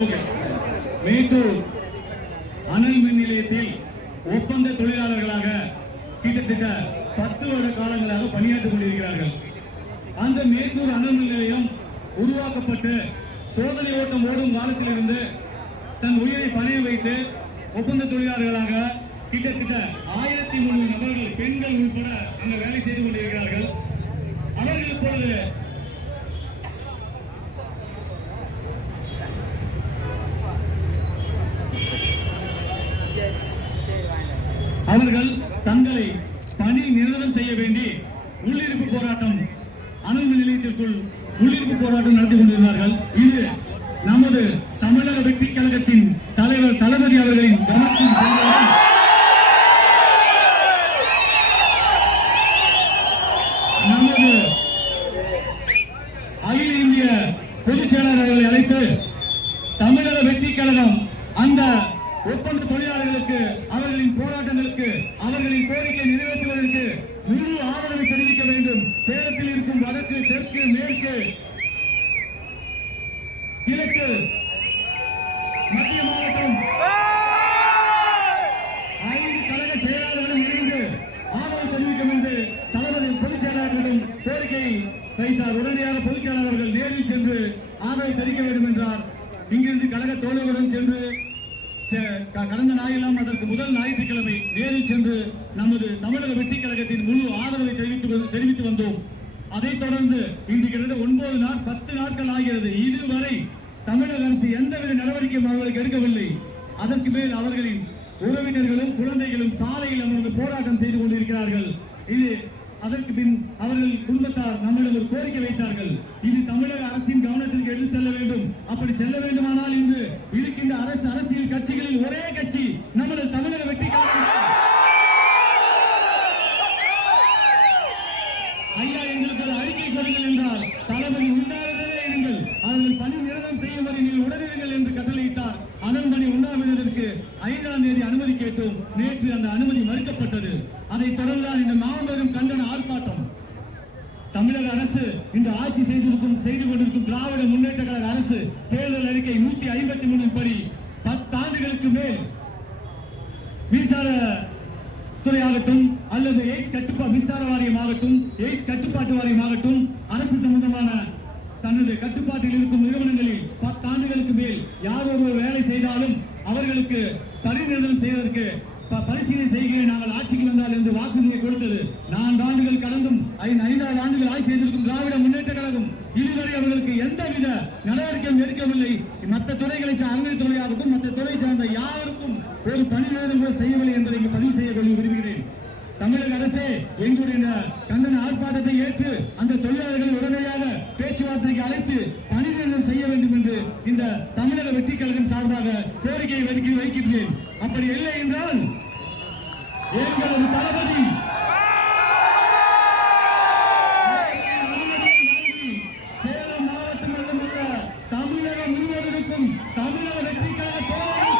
மேட்டூர் அனல் மின் நிலையத்தில் ஒப்பந்த தொழிலாளர்களாக கிட்டத்தட்ட 10 வருட காலங்களாக பணியாற்றிக் கொண்டிருக்கிறார்கள். அந்த மேட்டூர் அனல் மின் நிலையம் உருவாக்கப்பட்டு சோதனை ஓட்டம் ஓடும் காலத்திலிருந்து தன் உயிரை பணைய வைத்து ஒப்பந்த தொழிலாளர்களாக கிட்டத்தட்ட 1300 நபர்கள் பெண்கள் உட்பட அங்க வேலை செய்து கொண்டிருக்கிறார்கள். அவர்கள் இப்பொழுது அவர்கள் தங்களை பணி நிரந்தரம் செய்ய வேண்டி உள்ளிருப்பு போராட்டம் அனல் மின் நிலையத்திற்குள் உள்ளிருப்பு போராட்டம் நடத்தி கொண்டிருந்தார்கள். இது நமது தமிழக வெற்றி கழகத்தின் தலைவர் தளபதி அவர்களின் கவனத்தில் சென்றவுடன் நமது அகில இந்திய பொதுச் செயலாளர்களை அழைத்து தமிழக வெற்றி கழகம் அந்த ஒப்பந்த தொழிலாளர்களுக்கு அவர்களின் போராட்டங்களுக்கு அவர்களின் கோரிக்கை நிறைவேற்றுவதற்கு முழு ஆதரவை தெரிவிக்க வேண்டும். சேலத்தில் இருக்கும் வடக்கு, தெற்கு, மேற்கு, கிழக்கு, மத்திய மாவட்டம் 5 கழக செயலாளர்களும் இணைந்து ஆதரவு தெரிவிக்கும் என்று தளபதி பொதுச் செயலாளர்களிடம் கோரிக்கை வைத்தார். உடனடியாக பொதுச் செயலாளர்கள் நேரில் சென்று ஆதரவை தெரிவிக்க வேண்டும் என்றார். இங்கிருந்து கழக தோழர்களுடன் சென்று கடந்த ஞாயிறெல்லாம் அதற்கு முதல் ஞாயிற்றுக்கிழமை நேரில் சென்று நமது தமிழக வெற்றி கழகத்தின் முழு ஆதரவை தெரிவித்து வந்தோம். அதைத் தொடர்ந்து இன்று கிட்டத்தட்ட 10 நாட்கள் ஆகிறது. இதுவரை தமிழக அரசு எந்தவித நடவடிக்கையும் அவர்களுக்கு எடுக்கவில்லை. அதற்கு மேல் அவர்களின் உறவினர்களும் குழந்தைகளும் சாலையில் அமர்ந்து போராட்டம் செய்து கொண்டிருக்கிறார்கள். இது அதற்கு பின் அவர்கள் குடும்பத்தார் நம்மிடம் ஒரு கோரிக்கை வைத்தார்கள். இது தமிழக அரசின் கவனத்திற்கு எடுத்து செல்ல வேண்டும். அப்படி செல்ல வேண்டுமானால் இன்று இருக்கின்ற அரசியல் கட்சிகளில் ஒரே கட்சி நமது தமிழக வெற்றி கழகம். ஐயா, எங்களுக்கு ஒரு அறிக்கை கொடுங்கள் என்றால் தளபதி உண்ணாவிரதமே இருங்கள், அவர்கள் பணி நிரந்தரம் செய்யும் வரை நீங்கள் உடனிருங்கள் என்று கட்டளையிட்டார். அதன்படி உண்ணாவிரதற்கு 5ஆம் தேதி அனுமதி கேட்டோம். நேற்று அந்த அனுமதி மறுக்கப்பட்டது. அதைத் தொடர்ந்துதான் இந்த மாவட்டம் கண்டன ஆர்ப்பாட்டம். தமிழக அரசு இன்று ஆட்சி செய்து கொண்டிருக்கும் திராவிட முன்னேற்ற கழக அரசு தேர்தல் அறிக்கை 153 படி 10 ஆண்டுகளுக்கு மேல் மின்சார துறையாகட்டும் அல்லது மின்சார வாரியமாகட்டும், எய்ட்ஸ் கட்டுப்பாட்டு வாரியமாகட்டும், அரசு சம்பந்தமான தனது கட்டுப்பாட்டில் இருக்கும் நிறுவனங்களில் 10 ஆண்டுகளுக்கு மேல் யார் ஒருவர் வேலை செய்தாலும் அவர்களுக்கு பணி நிரந்தரம் செய்வதற்கு பரிசீலனை செய்கிறேன் நாங்கள் ஆட்சிக்கு வந்தால் என்று வாக்குறுதியை கொடுத்தது. 4 ஆண்டுகள் கடந்தும் 5 ஆண்டுகள் ஆட்சி செய்திருக்கும் திராவிட முன்னேற்ற கழகம் இதுவரை அவர்களுக்கு எந்தவித நடவடிக்கையும் எடுக்கவில்லை. மற்ற துறைகளை அறநிலையத் துறையாகட்டும் மற்ற துறை சார்ந்த யாருக்கும் ஒரு பணி நிரந்தரம் செய்யவில்லை என்பதை பதிவு செய்ய விரும்புகிறேன். தமிழக அரசே எங்களுடைய கண்டன ஆர்ப்பாட்டத்தை ஏற்று அந்த தொழிலாளர்களை உடனடியாக பேச்சுவார்த்தைக்கு அழைத்து பணி நிரந்தரம் செய்ய வேண்டும் என்று இந்த தமிழக வெற்றி கழகம் சார்பாக கோரிக்கையை வைக்கிறேன். அப்படி இல்லை என்றால் எங்களது தளபதி சேலம் மாவட்டம் மட்டுமல்ல தமிழகம் முழுவதற்கும் தமிழக வெற்றி கழக தோழர்கள்